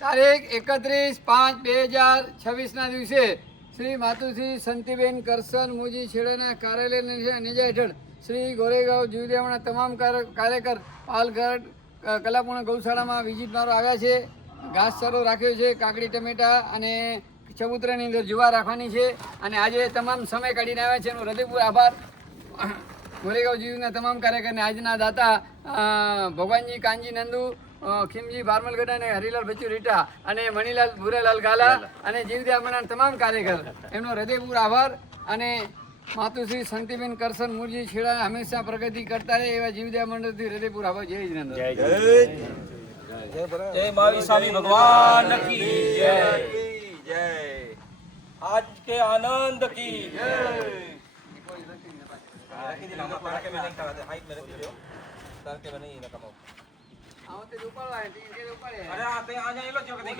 તારીખ 31/5/2026ના દિવસે શ્રી માતુશ્રી સંતીબેન કરશન મુજી છેડાના કાર્યાલય નેજા હેઠળ શ્રી ગોરેગાંવ જીવદેવના તમામ કાર્યકર પાલઘર કલાપૂર્ણ ગૌશાળામાં વિઝિટ મારો આવ્યા છે. ઘાસચારો રાખ્યો છે, કાકડી ટમેટા અને ચબૂતરાની અંદર જુવાર રાખવાની છે. અને આજે તમામ સમય કાઢીને આવ્યા છે એનો હૃદયપૂર્વક આભાર. ગોરેગાંવ જીવના તમામ કાર્યકરને આજના દાતા ભગવાનજી કાનજી નંદુ, ખીમજી ભારમલગઢ અને હરિલાલ બચ્ચુ રીટા અને મણીલાલ ભૂરેલાલ ગાલા અને જીવદયામણા તમામ કાર્યકર એમનો હૃદયપૂર્વક આભાર. અને માતુશ્રી સંતીબેન કરશન મુરજી છેડા હંમેશા પ્રગતિ કરતા રહે એવા જીવદયા મંડળથી હૃદયપૂર્વક આભાર. જય જિનેન્દ્ર. जय महावीर स्वामी भगवान की जय। आज के आनंद की जय। अरे आते आ जाए लो जो कहीं